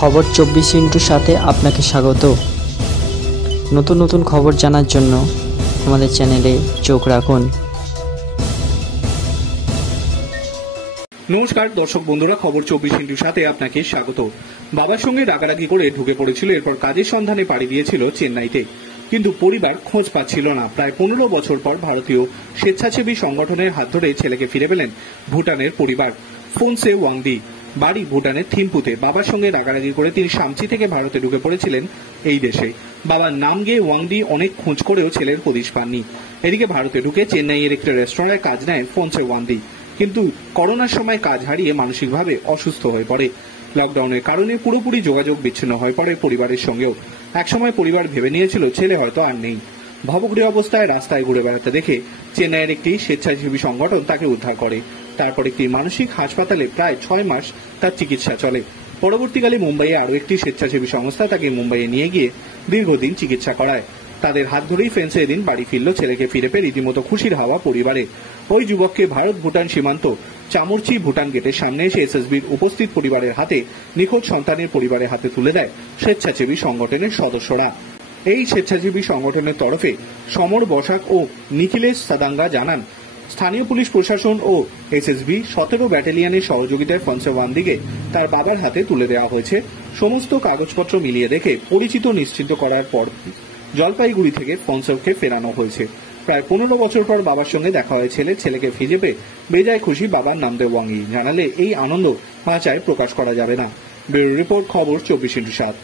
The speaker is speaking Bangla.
খবর 24 সাথে আপনাকে স্বাগত। নতুন নতুন খবর জানার জন্য আমাদের চ্যানেলে চোখ রাখুন। নমস্কার দর্শক বন্ধুরা, খবর 24 সাথে আপনাকে স্বাগত। বাবার সঙ্গে রাগারাগি করে ঢুকে পড়েছিল, এরপর কাজের সন্ধানে পাড়ি দিয়েছিল চেন্নাইতে, কিন্তু পরিবার খোঁজ পাচ্ছিল না। প্রায় 15 বছর পর ভারতীয় স্বেচ্ছাসেবী সংগঠনের হাত ধরে ছেলেকে ফিরে পেলেন ভুটানের পরিবার। ফোনসে ওয়াংদি, বাড়ি ভুটানের থিম্পুতে। বাবার সঙ্গে রাগারাগি করে তিনি সামচি থেকে ভারতে ঢুকে পড়েছিলেন এই দেশে। বাবার নাম গিয়ে ওয়াংদি অনেক খোঁজ করেও ছেলের হদিশ পাননি। এদিকে ভারতে ঢুকে চেন্নাইয়ের একটি রেস্টুরেন্টে কাজ নেয় ফোনসে ওয়াংদি, কিন্তু করোনার সময় কাজ হারিয়ে মানসিকভাবে অসুস্থ হয়ে পড়ে। লকডাউনের কারণে পুরোপুরি যোগাযোগ বিচ্ছিন্ন হয়ে পড়ে পরিবারের সঙ্গেও। একসময় পরিবার ভেবে নিয়েছিল ছেলে হয়তো আর নেই। ভবঘুরে অবস্থায় রাস্তায় ঘুরে বেড়াতে দেখে চেন্নাইয়ের একটি স্বেচ্ছাসেবী সংগঠন তাকে উদ্ধার করে। তারপর একটি মানসিক হাসপাতালে প্রায় 6 মাস তার চিকিৎসা চলে। পরবর্তীকালে মুম্বাইয়ে আরও একটি স্বেচ্ছাসেবী সংস্থা তাকে মুম্বাইয়ে নিয়ে গিয়ে দীর্ঘদিন চিকিৎসা করায়। তাদের হাত ধরেই ফেন্সে এদিন বাড়ি ফিরল ছেলেকে ফিরে পেয়ে রীতিমতো খুশির হাওয়া পরিবারে। ওই যুবককে ভারত ভুটান সীমান্ত চামরচি ভুটান গেটের সামনে এসে এসএসবির উপস্থিত পরিবারের হাতে নিখোঁজ সন্তানের পরিবারের হাতে তুলে দেয় স্বেচ্ছাসেবী সংগঠনের সদস্যরা। এই স্বেচ্ছাসেবী সংগঠনের তরফে সমর বসাক ও নিখিলেশ সাদাঙ্গা জানান, স্থানীয় পুলিশ প্রশাসন ও এসএসবি 17 ব্যাটালিয়নের সহযোগিতায় ফোনসে ওয়াংদিকে তার বাবার হাতে তুলে দেওয়া হয়েছে। সমস্ত কাগজপত্র মিলিয়ে দেখে পরিচিত নিশ্চিত করার পর জলপাইগুড়ি থেকে ফোনসেকে ফেরানো হয়েছে। প্রায় 15 বছর পর বাবার সঙ্গে দেখা হয়েছে ছেলেকে ফিরে পেয়ে বেজায় খুশি বাবার নামদেব ওয়াংদি। জানালে এই আনন্দ ভাষায় প্রকাশ করা যাবে না। ব্যুরো রিপোর্ট, খবর 24/7।